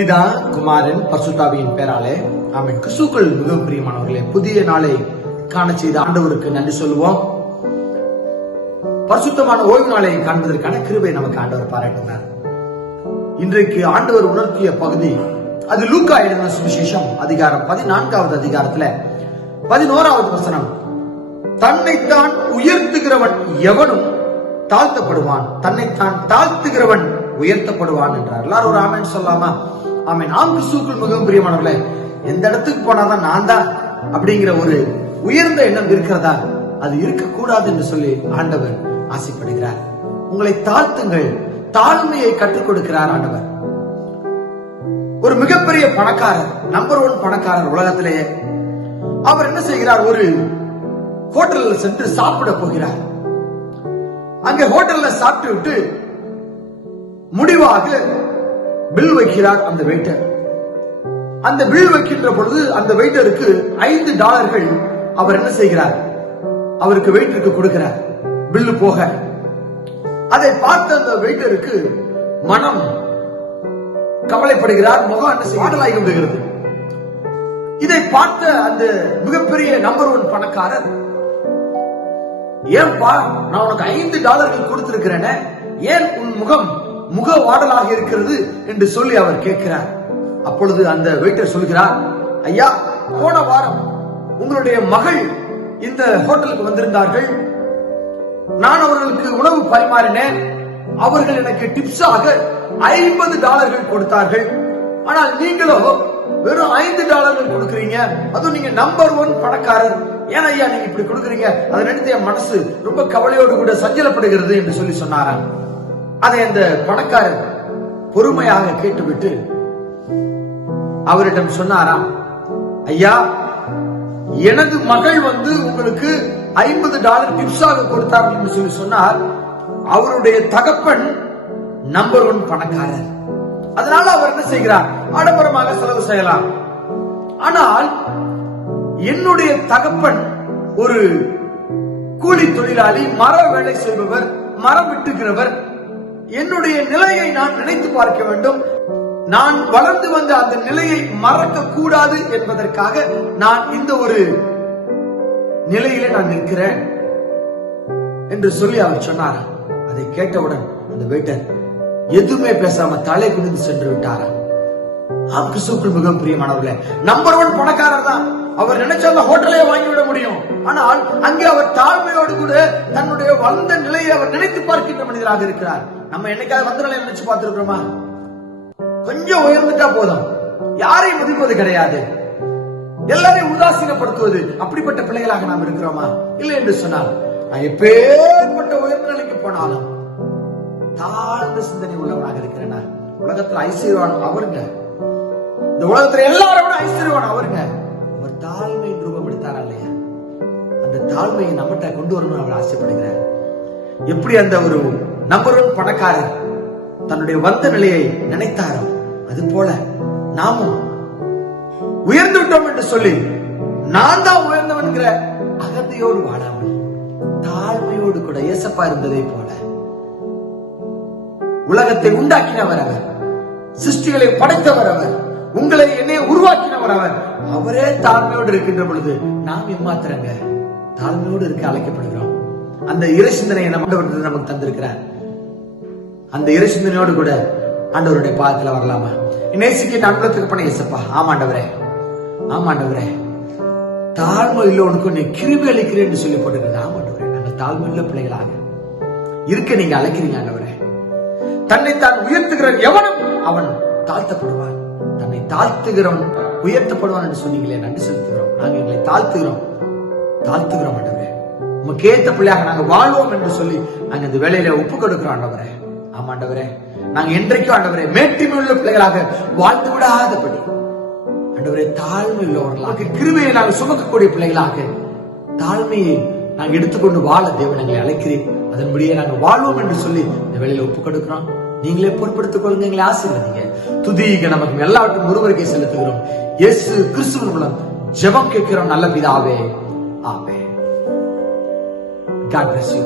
பிதா குமாரன் பசுதாவியின் பேராலே ஆமென். கிறிஸ்துக்கள் மிகவும் பிரியமானவர்களே புதிய நாளை காண செய்த ஆண்டவருக்கு நன்றி சொல்லுவோம். பரிசுத்தமான ஓய்வு நாளை காண்பதற்கான கிருபை நமக்கு ஆண்டவர் பாராட்டினார் இன்றைக்கு ஆண்டவர் உணர்த்திய பகுதி அது லூக்கா எழுதின சுவிசேஷம் அதிகாரம் பதினான்காவது அதிகாரத்துல பதினோராவது வசனம். தன்னைத்தான் உயர்த்துகிறவன் எவனும் தாழ்த்தப்படுவான் தன்னைத்தான் தாழ்த்துகிறவன் உயர்த்தப்படுவான் என்றார். எல்லாரும் ஒரு ஆமேன் சொல்லாமா ஆமை நாம் கிறிஸ்துக்குள் மிகவும் பிரியமானவர்களே எந்த இடத்துக்கு போனாதான் நான் தான் அப்படிங்கிற ஒரு உயர்ந்த எண்ணம் இருக்கிறதா? அது இருக்கக்கூடாது என்று சொல்லி ஆண்டவர் ஆசைப்படுகிறார். உங்களை தாழ்த்துங்கள் தாழ்மையை கற்றுக் கொடுக்கிறார் ஆண்டவர். ஒரு மிகப்பெரிய பணக்காரர் நம்பர் ஒன் பணக்காரர் உலகத்திலேயே அவர் என்ன செய்கிறார்? ஒரு ஹோட்டல்ல சென்று சாப்பிட போகிறார். அங்க ஹோட்டல்ல சாப்பிட்டு விட்டு முடிவாக பில் வைக்கிறார் அந்த வெயிட்டர் அந்த பில் வைக்கின்ற பொழுது அந்த வெயிட்டருக்கு ஐந்து டாலர்கள் அவர் என்ன செய்கிறார்? அவருக்கு வெயிட்டருக்கு கொடுக்கிறார். பில்லு போக. அதை பார்த்த அந்த வெயிட்டருக்கு மனம் கவலைப்படுகிறார். முகம் என்ன செய்ய விடுகிறது இதை பார்த்த அந்த மிகப்பெரிய நம்பர் ஒன் பணக்காரர் ஏன்பா நான் உனக்கு ஐந்து டாலர்கள் கொடுத்திருக்கிறேன? ஏன் உன் முகம் முக வாடலாக இருக்கிறது என்று சொல்லி அவர் கேட்கிறார். அப்பொழுது அந்த வெயிட்டர் சொல்கிறார் ஐயா போன வாரம் உங்களுடைய மகள் இந்த ஹோட்டலுக்கு வந்திருந்தார்கள். நான் அவர்களுக்கு உணவு பரிமாறினேன். அவர்கள் எனக்கு டிப்ஸாக ஐம்பது டாலர்கள் கொடுத்தார்கள். ஆனால் நீங்களோ வெறும் ஐந்து டாலர்கள் கொடுக்குறீங்க. அதுவும் நீங்க நம்பர் ஒன் பணக்காரர். ஏன் ஐயா நீங்க இப்படி கொடுக்குறீங்க? அதை நினைத்து என் மனசு ரொம்ப கவலையோடு கூட சஞ்சலப்படுகிறது என்று சொல்லி சொன்னாராம். அதை அந்த பணக்காரர் பொறுமையாக கேட்டுவிட்டு அவரிடம் சொன்னாராம் ஐயா எனது மகள் வந்து உங்களுக்கு ஐம்பது டாலர் டிப்ஸாக கொடுத்தார் என்று சொல்லி சொன்னார். அவருடைய தகப்பன் நம்பர் ஒன் பணக்காரர். அதனால அவர் என்ன செய்கிறார்? ஆடம்பரமாக செலவு செய்யலாம். ஆனால் என்னுடைய தகப்பன் ஒரு கூலி தொழிலாளி மர வேலை செய்பவர் மரம் விட்டுகிறவர் என்னுடைய நிலையை நான் நினைத்து பார்க்க வேண்டும். நான் வளர்ந்து வந்த அந்த நிலையை மறக்க கூடாது என்பதற்காக நான் இந்த ஒரு நிலையில நான் நிற்கிறேன் என்று சொல்லி அவர் சொன்னார்? அதை கேட்டவுடன் அந்த வேட்டர் எதுவுமே பேசாம தலை குனிந்து சென்று விட்டாரா? கிறிஸ்துக்குள் மிகவும் பிரியமானவர்களே நம்பர் ஒன் பணக்காரர் தான். அவர் நினைச்ச அந்த ஹோட்டலே வாங்கிவிட முடியும். ஆனால் அங்கே அவர் தாழ்மையோடு கூட தன்னுடைய வந்த நிலையை அவர் நினைத்து பார்க்கின்ற மனிதராக இருக்கிறார். நம்ம என்னைக்காவது வந்த நிலையை நினைச்சு பார்த்திருக்கிறோமா? கொஞ்சம் உயர்ந்துட்டா போதும். யாரையும் மதிப்பது கிடையாது. எல்லாரையும் உதாசீனப்படுத்துவது அப்படிப்பட்ட பிள்ளைகளாக நாம் இருக்கிறோமா? இல்லை என்று சொன்னால் நான் எப்பேற்பட்ட உயர்ந்த நிலைக்கு போனாலும் தாழ்ந்த சிந்தனை உள்ளவனாக இருக்கிறேன் உலகத்தில் உலகத்துல ஐஸ்வர்யவான் அவருங்க. இந்த உலகத்துல எல்லாரும் விட ஐஸ்வர்யவான் அவருங்க. அவர் தாழ்மை ரூபம் எடுத்தாரா இல்லையா? அந்த தாழ்மையை நம்மகிட்ட கொண்டு வரணும்னு அவர் ஆசைப்படுகிறார். எப்படி அந்த ஒரு நம்பர் ஒன் பணக்காரர் தன்னுடைய வந்த நிலையை நினைத்தாரோ அது போல நாமும் உயர்ந்து விட்டோம் என்று சொல்லி நான் தான் உயர்ந்தவன்கிற அகந்தையோடு வாழாமல் தாழ்மையோடு கூட ஏசப்பா இருந்ததை போல உலகத்தை உண்டாக்கினவர் அவர் சிருஷ்டிகளை படைத்தவர் அவர் உங்களை என்னை உருவாக்கினவர் அவர். அவரே தாழ்மையோடு இருக்கின்ற பொழுது நாம் எம்மாத்திரங்க தாழ்மையோடு இருக்க அழைக்கப்படுகிறோம். அந்த இறை சிந்தனையை நம்ம நமக்கு தந்திருக்கிறார். அந்த இறை சிந்தனையோடு கூட ஆண்டவருடைய பாதத்துல வரலாமா? நேசிக்க அன்பலத்துக்கு பண்ண இசப்பா ஆமாண்டவரே ஆமாண்டவரே தாழ்மை உனக்கு நீ கிருபி அளிக்கிறேன் சொல்லி போட்டுக்கிறது ஆமாண்டவரே நாங்கள் தாழ்மை பிள்ளைகளாக இருக்க நீங்க அழைக்கிறீங்க ஆண்டவரே. தன்னை தான் எவனும் அவன் தாழ்த்தப்படுவான். தன்னை தாழ்த்துகிறவன் உயர்த்தப்படுவான் என்று சொன்னீங்களே நன்றி செலுத்துகிறோம். நாங்கள் எங்களை தாழ்த்துகிறோம். தாழ்த்துகிறோம் ஆண்டவரே. உமக்கு ஏத்த பிள்ளையாக நாங்க வாழ்வோம் என்று சொல்லி நாங்க இந்த வேலையில ஒப்பு கொடுக்கிறோம் ஆண்டவரே. ஆமா ஆண்டவரே. நாங்க என்றைக்கும் ஆண்டவரே மேட்டிமை உள்ள பிள்ளைகளாக வாழ்ந்து விடாதபடி ஆண்டவரே தாழ்மை உள்ளவர்களாக கிருமையை நாங்கள் சுமக்கக்கூடிய பிள்ளைகளாக தாழ்மையை நாங்கள் எடுத்துக்கொண்டு வாழ தேவன் எங்களை அழைக்கிறேன் அதன்படியே நாங்கள் வாழ்வோம் என்று சொல்லி இந்த வேலையில ஒப்பு கொடுக்கிறோம். நீங்களே பொறுப்படுத்திக் கொள்ளுங்க எங்களை ஆசீர்வதிங்க. துதி கணவன் எல்லாவற்றும் ஒருவருக்கே செலுத்துகிறோம். இயேசு கிறிஸ்துவின் மூலம் ஜெபம் கேட்கிறோம். நல்ல பிதாவே. ஆமே God bless you.